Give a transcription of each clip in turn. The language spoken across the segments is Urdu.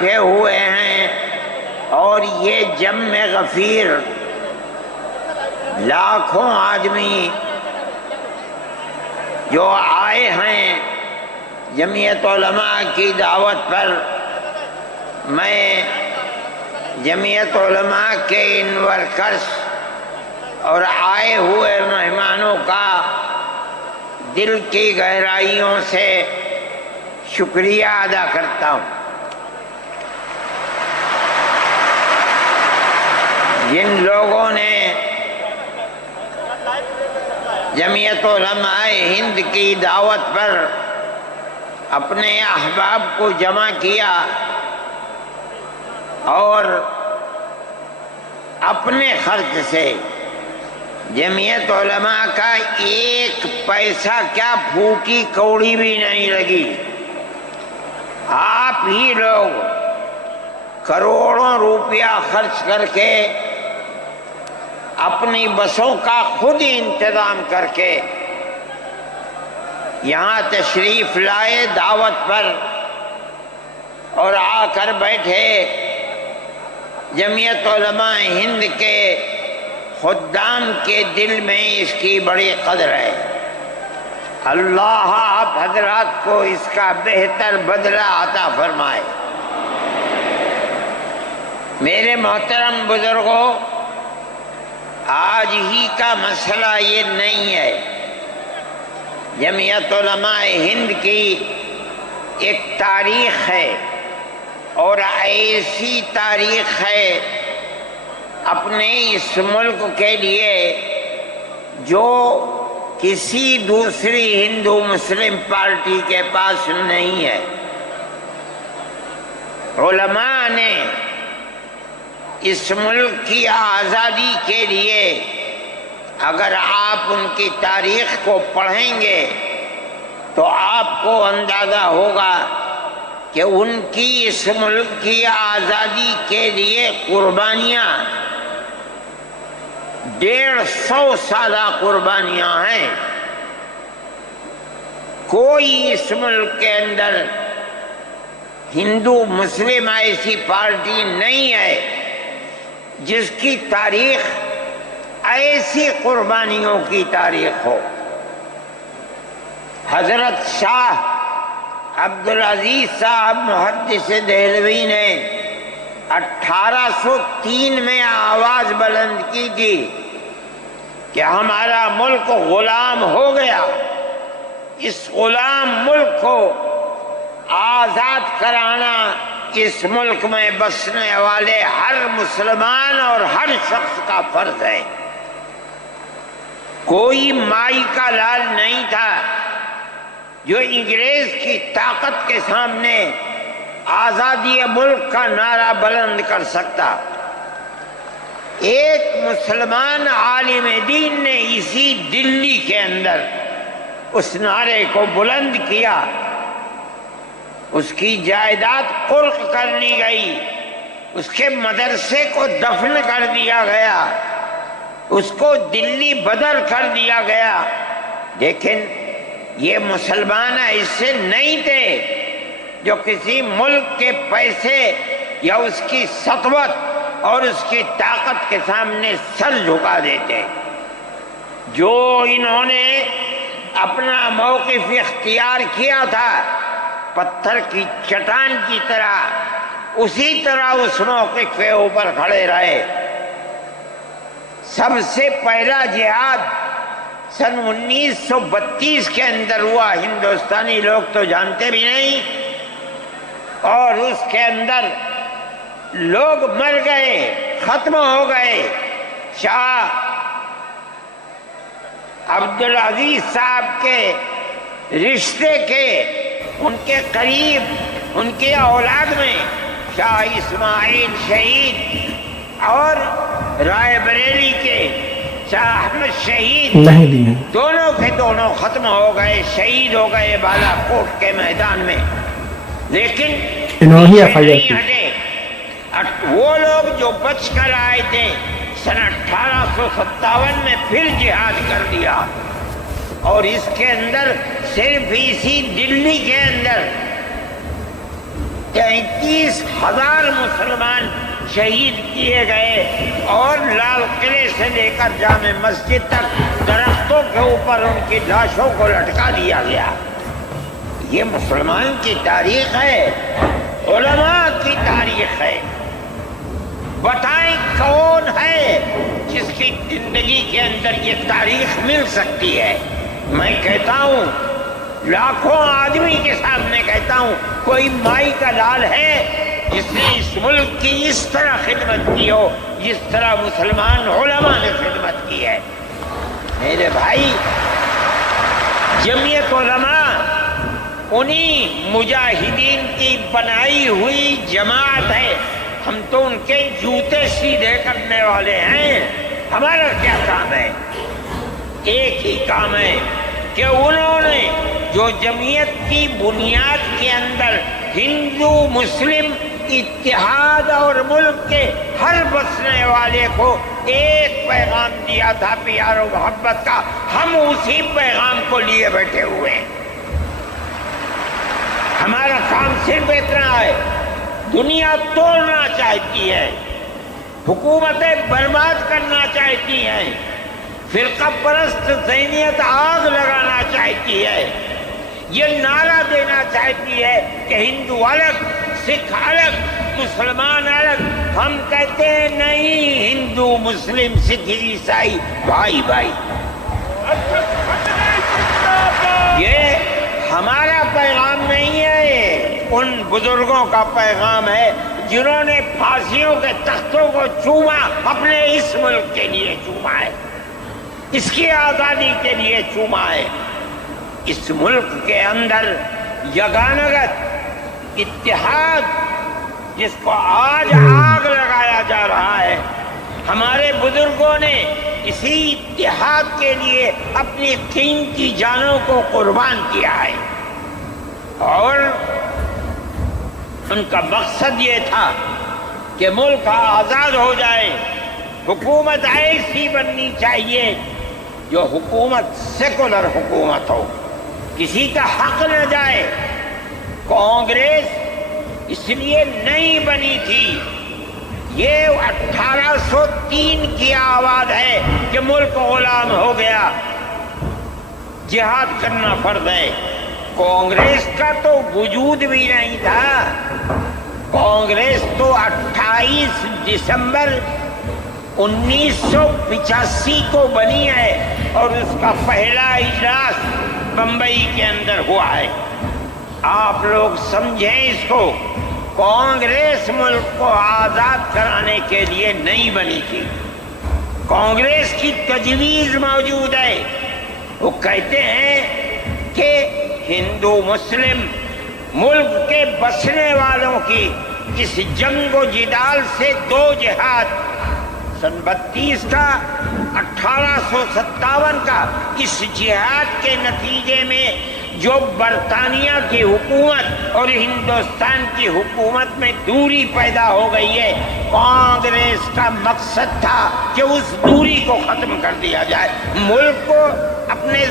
بیٹھے ہوئے ہیں، اور یہ جمع غفیر لاکھوں آدمی جو آئے ہیں جمعیت علماء کی دعوت پر، میں جمعیت علماء کے ان ورکرز اور آئے ہوئے مہمانوں کا دل کی گہرائیوں سے شکریہ ادا کرتا ہوں۔ جن لوگوں نے جمعیت علماء ہند کی دعوت پر اپنے احباب کو جمع کیا اور اپنے خرچ سے جمعیت علماء کا ایک پیسہ کیا پھوٹی کوڑی بھی نہیں لگی، آپ ہی لوگ کروڑوں روپیہ خرچ کر کے اپنی بسوں کا خود ہی انتظام کر کے یہاں تشریف لائے دعوت پر، اور آ کر بیٹھے۔ جمعیت علماء ہند کے خدام کے دل میں اس کی بڑی قدر ہے۔ اللہ آپ حضرات کو اس کا بہتر بدلہ عطا فرمائے۔ میرے محترم بزرگوں، آج ہی کا مسئلہ یہ نہیں ہے۔ جمعیت علماء ہند کی ایک تاریخ ہے، اور ایسی تاریخ ہے اپنے اس ملک کے لیے جو کسی دوسری ہندو مسلم پارٹی کے پاس نہیں ہے۔ علماء نے اس ملک کی آزادی کے لیے، اگر آپ ان کی تاریخ کو پڑھیں گے تو آپ کو اندازہ ہوگا کہ ان کی اس ملک کی آزادی کے لیے قربانیاں 150 سالہ قربانیاں ہیں۔ کوئی اس ملک کے اندر ہندو مسلم ایسی پارٹی نہیں ہے جس کی تاریخ ایسی قربانیوں کی تاریخ ہو۔ حضرت شاہ عبدالعزیز صاحب محدث دہلوی نے 1803 میں آواز بلند کی تھی کہ ہمارا ملک غلام ہو گیا، اس غلام ملک کو آزاد کرانا اس ملک میں بسنے والے ہر مسلمان اور ہر شخص کا فرض ہے۔ کوئی مائی کا لال نہیں تھا جو انگریز کی طاقت کے سامنے آزادی ملک کا نعرہ بلند کر سکتا۔ ایک مسلمان عالم دین نے اسی دلی کے اندر اس نعرے کو بلند کیا، اس کی جائیداد قرق کر لی گئی، اس کے مدرسے کو دفن کر دیا گیا، اس کو دلی بدر کر دیا گیا، لیکن یہ مسلمان ایسے نہیں تھے جو کسی ملک کے پیسے یا اس کی سطوت اور اس کی طاقت کے سامنے سر جھکا دیتے۔ جو انہوں نے اپنا موقف اختیار کیا تھا پتھر کی چٹان کی طرح، اسی طرح اس موقف کے اوپر کھڑے رہے۔ سب سے پہلا جہاد سن 1932 کے اندر ہوا، ہندوستانی لوگ تو جانتے بھی نہیں، اور اس کے اندر لوگ مر گئے، ختم ہو گئے۔ شاہ عبدالعزیز صاحب کے رشتے کے، ان کے قریب، ان کی اولاد میں شاہ اسماعیل شہید اور رائے بریلی کے شاہ احمد شہید دونوں کے دونوں ختم ہو گئے، شہید ہو گئے بالا کوٹ کے میدان میں۔ لیکن وہ لوگ جو بچ کر آئے تھے سن 1857 میں پھر جہاد کر دیا، اور اس کے اندر صرف اسی دلی کے اندر 33,000 مسلمان شہید کیے گئے اور لال قلعے سے لے کر جامع مسجد تک درختوں کے اوپر ان کی لاشوں کو لٹکا دیا گیا۔ یہ مسلمان کی تاریخ ہے، علماء کی تاریخ ہے۔ بتائیں کون ہے جس کی زندگی کے اندر یہ تاریخ مل سکتی ہے؟ میں کہتا ہوں، لاکھوں آدمی کے سامنے کہتا ہوں، کوئی مائی کا لال ہے جس نے اس ملک کی اس طرح خدمت کی ہو جس طرح مسلمان علماء نے خدمت کی ہے؟ میرے بھائی، جمعیت علماء انہی مجاہدین کی بنائی ہوئی جماعت ہے۔ ہم تو ان کے جوتے سیدھے کرنے والے ہیں۔ ہمارا کیا کام ہے؟ ایک ہی کام ہے کہ انہوں نے جو جمعیت کی بنیاد کے اندر ہندو مسلم اتحاد اور ملک کے ہر بسنے والے کو ایک پیغام دیا تھا پیار و محبت کا، ہم اسی پیغام کو لیے بیٹھے ہوئے ہیں۔ ہمارا کام صرف اتنا ہے، دنیا توڑنا چاہتی ہے، حکومتیں برباد کرنا چاہتی ہیں، فرقہ پرست ذہنیت آگ لگانا چاہتی ہے، یہ نعرہ دینا چاہتی ہے کہ ہندو الگ، سکھ الگ، مسلمان الگ۔ ہم کہتے ہیں نہیں، ہندو مسلم سکھ عیسائی بھائی بھائی۔ یہ ہمارا پیغام نہیں ہے، ان بزرگوں کا پیغام ہے جنہوں نے پھانسیوں کے تختوں کو چوما، اپنے اس ملک کے لیے چوما ہے، اس کی آزادی کے لیے چوما ہے۔ اس ملک کے اندر یگانگت اتحاد جس کو آج آگ لگایا جا رہا ہے، ہمارے بزرگوں نے اسی اتحاد کے لیے اپنی قیمتی جانوں کو قربان کیا ہے، اور ان کا مقصد یہ تھا کہ ملک آزاد ہو جائے۔ حکومت ایسی بننی چاہیے جو حکومت سیکولر حکومت ہو، کسی کا حق نہ جائے۔ کانگریس اس لیے نہیں بنی تھی، یہ 1803 کی آواز ہے کہ ملک غلام ہو گیا، جہاد کرنا فرض ہے۔ کانگریس کا تو وجود بھی نہیں تھا، کانگریس تو 28 دسمبر 1985 کو بنی ہے اور اس کا پہلا اجلاس بمبئی کے اندر ہوا ہے۔ آپ لوگ سمجھیں اس کو، کانگریس ملک کو آزاد کرانے کے لیے نہیں بنی تھی، کانگریس کی تجویز موجود ہے۔ وہ کہتے ہیں کہ ہندو مسلم ملک کے بسنے والوں کی اس جنگ و جدال سے دو جہاد، سن 32 کا 1857 کا، اس جہاد کے نتیجے میں جو برطانیہ کی حکومت اور ہندوستان کی حکومت میں دوری پیدا ہو گئی ہے، کانگریس کا مقصد تھا کہ اس دوری کو ختم کر دیا جائے، ملک کو اپنے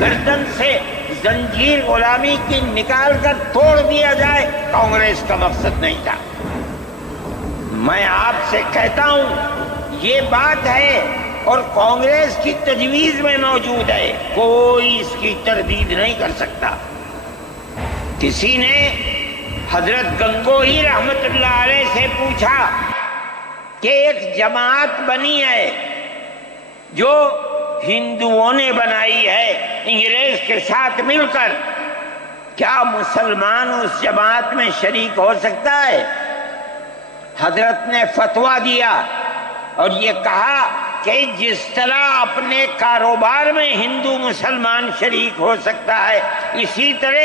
گردن سے زنجیر غلامی کی نکال کر توڑ دیا جائے۔ کانگریس کا مقصد نہیں تھا۔ میں آپ سے کہتا ہوں یہ بات ہے اور کانگریس کی تجویز میں موجود ہے، کوئی اس کی تردید نہیں کر سکتا۔ کسی نے حضرت گنگوہی رحمت اللہ علیہ سے پوچھا کہ ایک جماعت بنی ہے جو ہندوؤں نے بنائی ہے انگریز کے ساتھ مل کر، کیا مسلمان اس جماعت میں شریک ہو سکتا ہے؟ حضرت نے فتویٰ دیا اور یہ کہا کہ جس طرح اپنے کاروبار میں ہندو مسلمان شریک ہو سکتا ہے، اسی طرح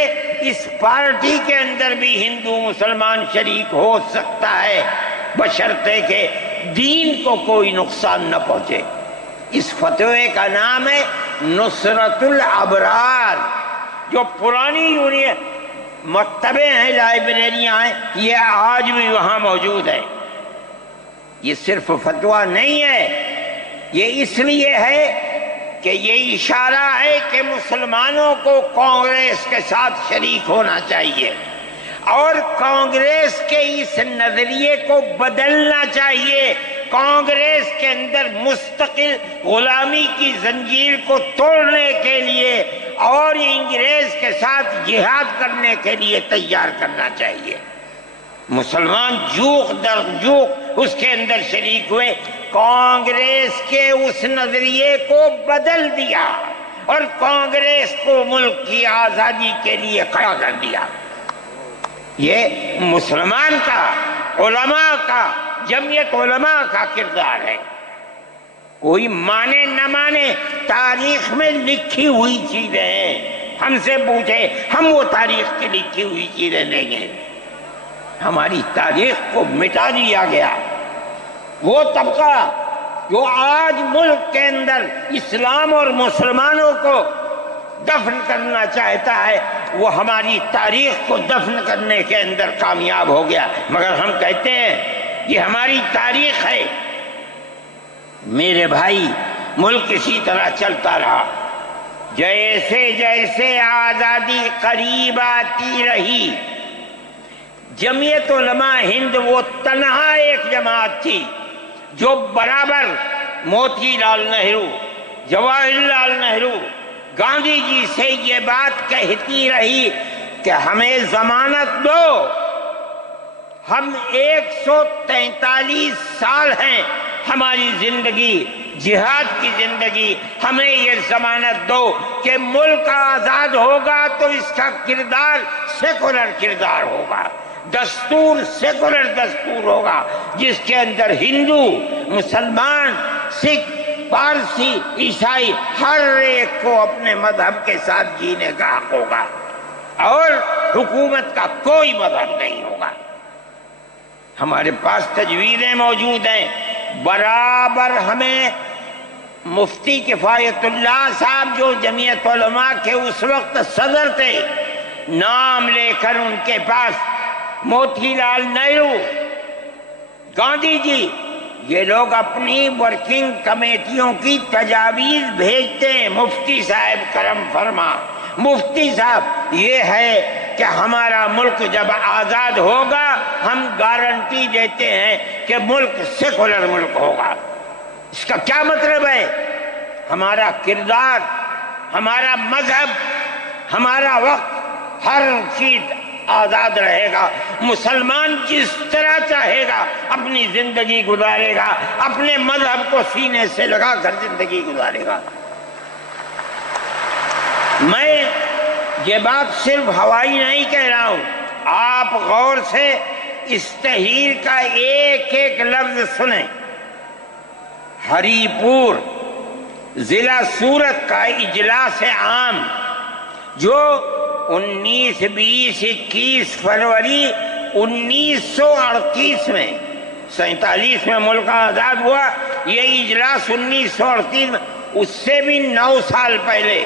اس پارٹی کے اندر بھی ہندو مسلمان شریک ہو سکتا ہے، بشرطے کہ دین کو کوئی نقصان نہ پہنچے۔ اس فتوے کا نام ہے نصرت الابرار، جو پرانی یونین مکتبیں ہیں، لائبریریاں ہیں، یہ آج بھی وہاں موجود ہے۔ یہ صرف فتویٰ نہیں ہے، یہ اس لیے ہے کہ یہ اشارہ ہے کہ مسلمانوں کو کانگریس کے ساتھ شریک ہونا چاہیے۔ اور کانگریس کے اس نظریے کو بدلنا چاہیے۔ کانگریس کے اندر مستقل غلامی کی زنجیر کو توڑنے کے لیے اور انگریز کے ساتھ جہاد کرنے کے لیے تیار کرنا چاہیے۔ مسلمان جوق در جوق اس کے اندر شریک ہوئے، کانگریس کے اس نظریے کو بدل دیا اور کانگریس کو ملک کی آزادی کے لیے کھڑا کر دیا۔ یہ مسلمان کا، علماء کا، جمعیت علماء کا کردار ہے۔ کوئی مانے نہ مانے، تاریخ میں لکھی ہوئی چیزیں ہیں۔ ہم سے پوچھے، ہم وہ تاریخ کی لکھی ہوئی چیزیں نہیں ہیں۔ ہماری تاریخ کو مٹا دیا گیا۔ وہ طبقہ جو آج ملک کے اندر اسلام اور مسلمانوں کو دفن کرنا چاہتا ہے، وہ ہماری تاریخ کو دفن کرنے کے اندر کامیاب ہو گیا۔ مگر ہم کہتے ہیں یہ ہماری تاریخ ہے۔ میرے بھائی، ملک اسی طرح چلتا رہا، جیسے جیسے آزادی قریب آتی رہی، جمعیت علماء ہند وہ تنہا ایک جماعت تھی جو برابر موتی لال نہرو، جواہر لال نہرو، گاندھی جی سے یہ بات کہتی رہی کہ ہمیں ضمانت دو۔ ہم 143 سال ہیں ہماری زندگی، جہاد کی زندگی، ہمیں یہ ضمانت دو کہ ملک آزاد ہوگا تو اس کا کردار سیکولر کردار ہوگا، دستور سیکولر دستور ہوگا، جس کے اندر ہندو، مسلمان، سکھ، پارسی، عیسائی ہر ایک کو اپنے مذہب کے ساتھ جینے کا حق ہوگا اور حکومت کا کوئی مذہب نہیں ہوگا۔ ہمارے پاس تجویزیں موجود ہیں۔ برابر ہمیں مفتی کفایت اللہ صاحب جو جمعیت علماء کے اس وقت صدر تھے، نام لے کر ان کے پاس موتی لال نہرو، گاندھی جی، یہ لوگ اپنی ورکنگ کمیٹیوں کی تجاویز بھیجتے ہیں، مفتی صاحب کرم فرما، مفتی صاحب یہ ہے کہ ہمارا ملک جب آزاد ہوگا ہم گارنٹی دیتے ہیں کہ ملک سیکولر ملک ہوگا۔ اس کا کیا مطلب ہے؟ ہمارا کردار، ہمارا مذہب، ہمارا وقت، ہر چیز آزاد رہے گا۔ مسلمان جس طرح چاہے گا اپنی زندگی گزارے گا، اپنے مذہب کو سینے سے لگا کر زندگی گزارے گا۔ میں یہ بات صرف ہوائی نہیں کہہ رہا ہوں، آپ غور سے اس تحریر کا ایک ایک لفظ سنیں۔ ہری پور ضلع سورت کا اجلاس عام جو 19، 20، 21 فروری 1938 میں، 47 میں ملک آزاد ہوا، یہ اجلاس 1938 میں، اس سے بھی 9 سال پہلے،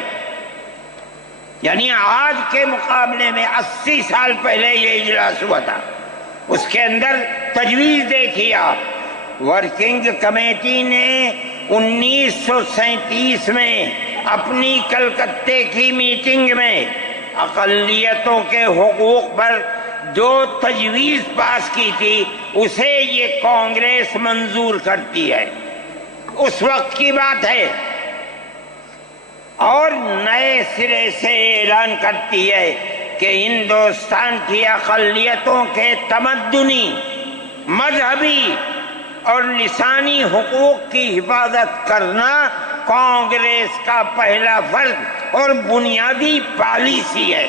یعنی آج کے مقابلے میں 80 سال پہلے یہ اجلاس ہوا تھا۔ اس کے اندر تجویز دیکھیے آپ، ورکنگ کمیٹی نے 1937 میں اپنی کلکتے کی میٹنگ میں اقلیتوں کے حقوق پر جو تجویز پاس کی تھی اسے یہ کانگریس منظور کرتی ہے، اس وقت کی بات ہے، اور نئے سرے سے اعلان کرتی ہے کہ ہندوستان کی اقلیتوں کے تمدنی، مذہبی اور لسانی حقوق کی حفاظت کرنا کانگریس کا پہلا فرض اور بنیادی پالیسی ہے،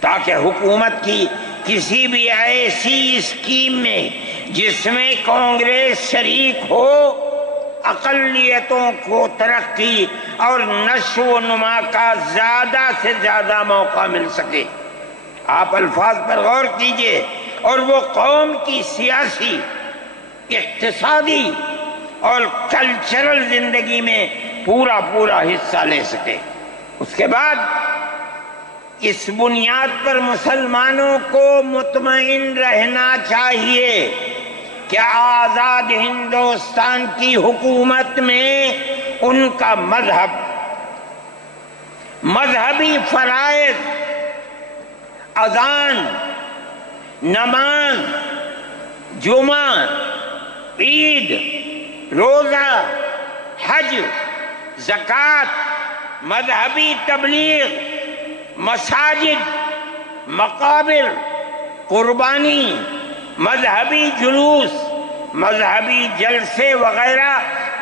تاکہ حکومت کی کسی بھی ایسی اسکیم میں جس میں کانگریس شریک ہو، اقلیتوں کو ترقی اور نشو و نما کا زیادہ سے زیادہ موقع مل سکے۔ آپ الفاظ پر غور کیجئے، اور وہ قوم کی سیاسی، اقتصادی اور کلچرل زندگی میں پورا حصہ لے سکے۔ اس کے بعد اس بنیاد پر مسلمانوں کو مطمئن رہنا چاہیے کہ آزاد ہندوستان کی حکومت میں ان کا مذہبی فرائض اذان، نماز، جمعہ، عید، روزہ، حج، زکوٰۃ، مذہبی تبلیغ، مساجد، مقابر، قربانی، مذہبی جلوس، مذہبی جلسے وغیرہ،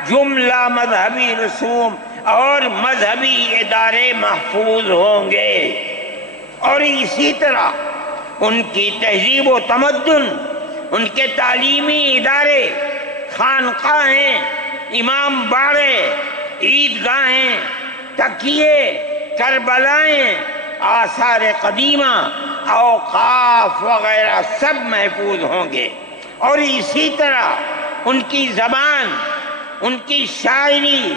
جملہ مذہبی رسوم اور مذہبی ادارے محفوظ ہوں گے، اور اسی طرح ان کی تہذیب و تمدن، ان کے تعلیمی ادارے، خانقاہیں، امام باڑے، عیدگاہیں، تکیے، کربلائیں، آثار قدیمہ، اوقاف وغیرہ سب محفوظ ہوں گے، اور اسی طرح ان کی زبان، ان کی شاعری،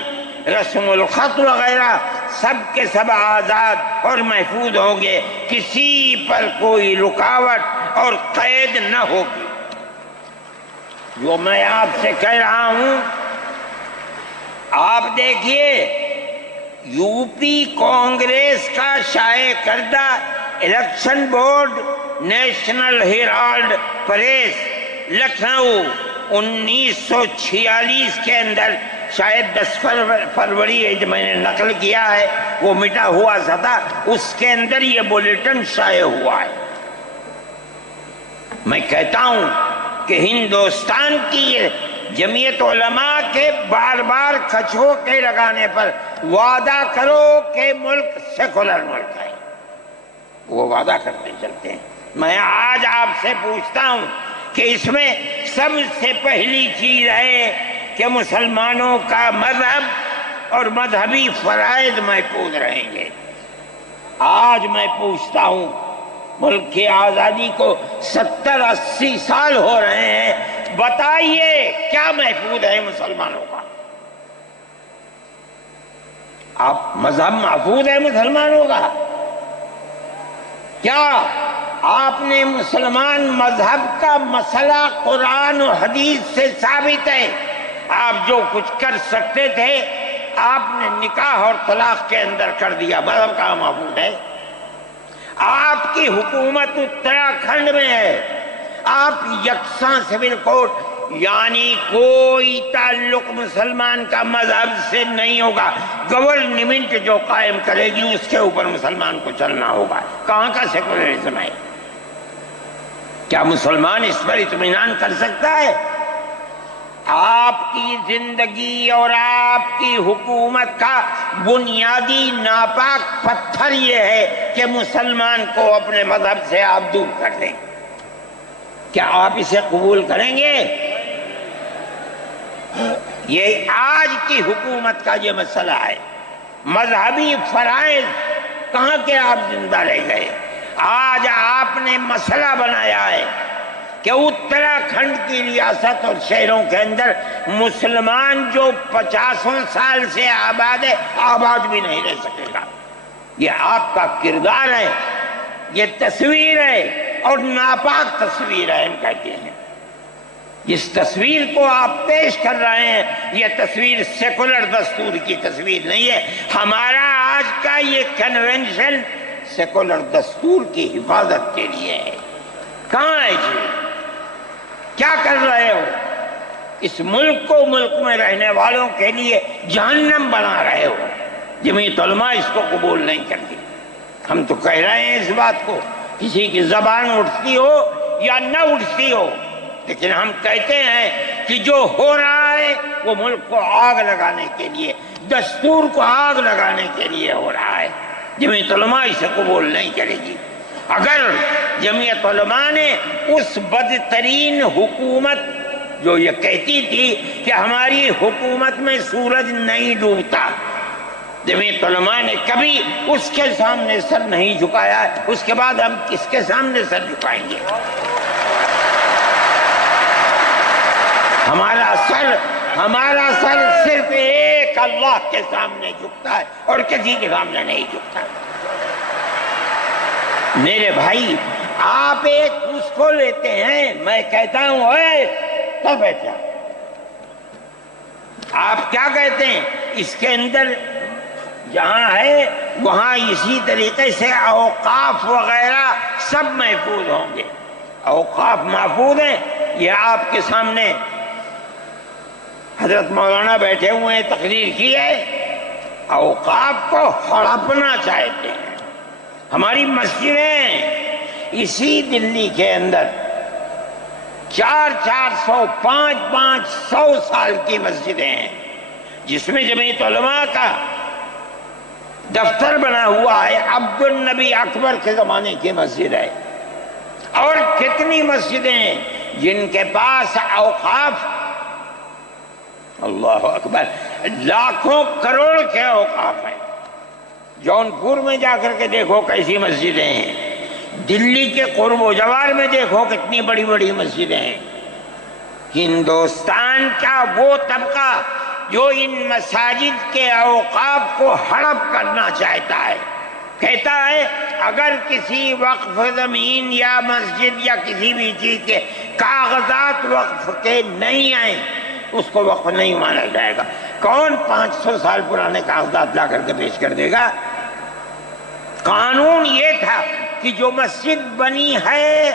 رسم الخط وغیرہ سب کے سب آزاد اور محفوظ ہوں گے، کسی پر کوئی رکاوٹ اور قید نہ ہوگی۔ جو میں آپ سے کہہ رہا ہوں، آپ دیکھیے، یو پی کانگریس کا شائع کردہ election board, National Herald Press, Lucknow, 1946 کے اندر، شاید 10 فروری جو میں نے نقل کیا ہے وہ مٹا ہوا سا تھا، اس کے اندر یہ بلیٹن شائع ہوا ہے۔ میں کہتا ہوں کہ ہندوستان کی جمعیت علماء کے بار بار کھچوکے لگانے پر وعدہ کرو کہ ملک سیکولر ملک ہے، وہ وعدہ کرتے چلتے ہیں۔ میں آج آپ سے پوچھتا ہوں کہ اس میں سب سے پہلی چیز ہے کہ مسلمانوں کا مذہب اور مذہبی فرائض محفوظ رہیں گے۔ آج میں پوچھتا ہوں، ملک کی آزادی کو 70-80 سال ہو رہے ہیں، بتائیے کیا محفوظ ہے مسلمانوں کا؟ آپ مذہب محفوظ ہے مسلمانوں کا؟ کیا آپ نے مسلمان مذہب کا مسئلہ قرآن و حدیث سے ثابت ہے؟ آپ جو کچھ کر سکتے تھے آپ نے نکاح اور طلاق کے اندر کر دیا، مذہب کا محفوظ ہے؟ آپ کی حکومت اتراکھنڈ میں ہے، آپ یکساں سول کوڈ، یعنی کوئی تعلق مسلمان کا مذہب سے نہیں ہوگا، گورنمنٹ جو قائم کرے گی اس کے اوپر مسلمان کو چلنا ہوگا۔ کہاں کا سیکولرزم ہے؟ کیا مسلمان اس پر اطمینان کر سکتا ہے؟ آپ کی زندگی اور آپ کی حکومت کا بنیادی ناپاک پتھر یہ ہے کہ مسلمان کو اپنے مذہب سے آپ دور کر دیں۔ کیا آپ اسے قبول کریں گے؟ یہ آج کی حکومت کا یہ مسئلہ ہے۔ مذہبی فرائض کہاں کے آپ زندہ رہ گئے؟ آج آپ نے مسئلہ بنایا ہے کہ اتراکھنڈ کی ریاست اور شہروں کے اندر مسلمان جو 50 سال سے آباد ہے، آباد بھی نہیں رہ سکے گا۔ یہ آپ کا کردار ہے، یہ تصویر ہے، اور ناپاک تصویر ہے۔ ہم کہتے ہیں جس تصویر کو آپ پیش کر رہے ہیں یہ تصویر سیکولر دستور کی تصویر نہیں ہے۔ ہمارا آج کا یہ کنونشن سیکولر دستور کی حفاظت کے لیے ہے۔ کہاں ہے جی؟ کیا کر رہے ہو؟ اس ملک کو، ملک میں رہنے والوں کے لیے جہنم بنا رہے ہو۔ جمعیت علماء اس کو قبول نہیں کرتی۔ ہم تو کہہ رہے ہیں اس بات کو، کسی کی زبان اٹھتی ہو یا نہ اٹھتی ہو، لیکن ہم کہتے ہیں کہ جو ہو رہا ہے وہ ملک کو آگ لگانے کے لیے، دستور کو آگ لگانے کے لیے ہو رہا ہے۔ جمعیت علماء اسے قبول نہیں کرے گی۔ اگر جمعیت علماء نے اس بدترین حکومت جو یہ کہتی تھی کہ ہماری حکومت میں سورج نہیں ڈوبتا، جمعیت علماء نے کبھی اس کے سامنے سر نہیں جھکایا ہے، اس کے بعد ہم کس کے سامنے سر جھکائیں گے؟ ہمارا سر صرف ایک اللہ کے سامنے جھکتا ہے اور کسی کے سامنے نہیں جھکتا۔ میرے بھائی، آپ ایک اس کو لیتے ہیں، میں کہتا ہوں اے تو بیٹھا، آپ کیا کہتے ہیں؟ اس کے اندر جہاں ہے وہاں اسی طریقے سے اوقاف وغیرہ سب محفوظ ہوں گے۔ اوقاف محفوظ ہیں، یہ آپ کے سامنے حضرت مولانا بیٹھے ہوئے ہیں، تقریر کی ہے۔ اوقاف کو ہڑپنا چاہتے ہیں۔ ہماری مسجدیں اسی دلی کے اندر 400 500 سال کی مسجدیں ہیں، جس میں جمعیت علماء کا دفتر بنا ہوا ہے، عبد النبی اکبر کے زمانے کی مسجد ہے۔ اور کتنی مسجدیں ہیں جن کے پاس اوقاف، اللہ اکبر، لاکھوں کروڑ کے اوقاف ہیں۔ جونپور میں جا کر کے دیکھو کیسی مسجدیں ہیں، دلی کے قرب و جوار میں دیکھو کتنی بڑی بڑی مسجدیں ہیں۔ ہندوستان کا وہ طبقہ جو ان مساجد کے اوقاف کو ہڑپ کرنا چاہتا ہے، کہتا ہے اگر کسی وقف زمین یا مسجد یا کسی بھی چیز کے کاغذات وقف کے نہیں آئیں اس کو وقف نہیں مانا جائے گا۔ کون 500 سال پرانے کاغذات لا کر کے پیش کر دے گا؟ قانون یہ تھا کہ جو مسجد بنی ہے،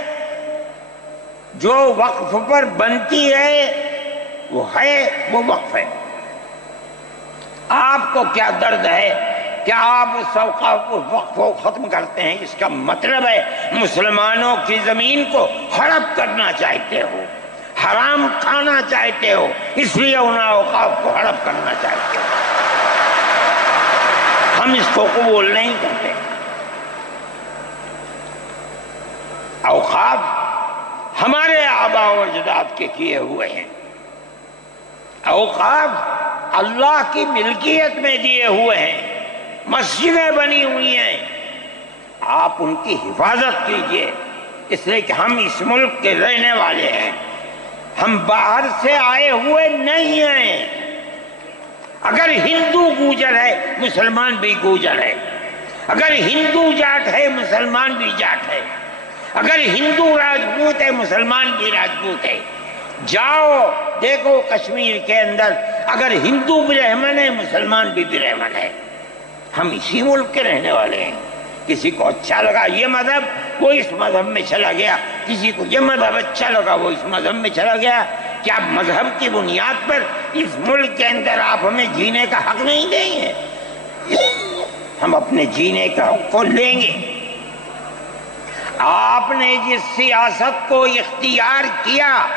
جو وقف پر بنتی ہے وہ وقف ہے۔ آپ کو کیا درد ہے کہ آپ اس وقف کو ختم کرتے ہیں؟ اس کا مطلب ہے مسلمانوں کی زمین کو ہڑپ کرنا چاہتے ہو، حرام کھانا چاہتے ہو، اس لیے ان اوقاف کو ہڑپ کرنا چاہتے ہو۔ ہم اس کو قبول نہیں کرتے۔ اوقاف ہمارے آباء و اجداد کے کیے ہوئے ہیں۔ اوقاف اللہ کی ملکیت میں دیے ہوئے ہیں، مسجدیں بنی ہوئی ہیں، آپ ان کی حفاظت کیجئے، اس لیے کہ ہم اس ملک کے رہنے والے ہیں، ہم باہر سے آئے ہوئے نہیں ہیں۔ اگر ہندو گوجر ہے مسلمان بھی گوجر ہے، اگر ہندو جاٹ ہے مسلمان بھی جاٹ ہے، اگر ہندو راجپوت ہے مسلمان بھی راجپوت ہے۔ جاؤ دیکھو کشمیر کے اندر اگر ہندو برہمن ہے مسلمان بھی برہمن ہے۔ ہم اسی ملک کے رہنے والے ہیں۔ کسی کو اچھا لگا یہ مذہب وہ اس مذہب میں چلا گیا، کسی کو یہ مذہب اچھا لگا وہ اس مذہب میں چلا گیا۔ کیا مذہب کی بنیاد پر اس ملک کے اندر آپ ہمیں جینے کا حق نہیں دیں گے؟ ہم اپنے جینے کا حق کو لیں گے۔ آپ نے جس سیاست کو اختیار کیا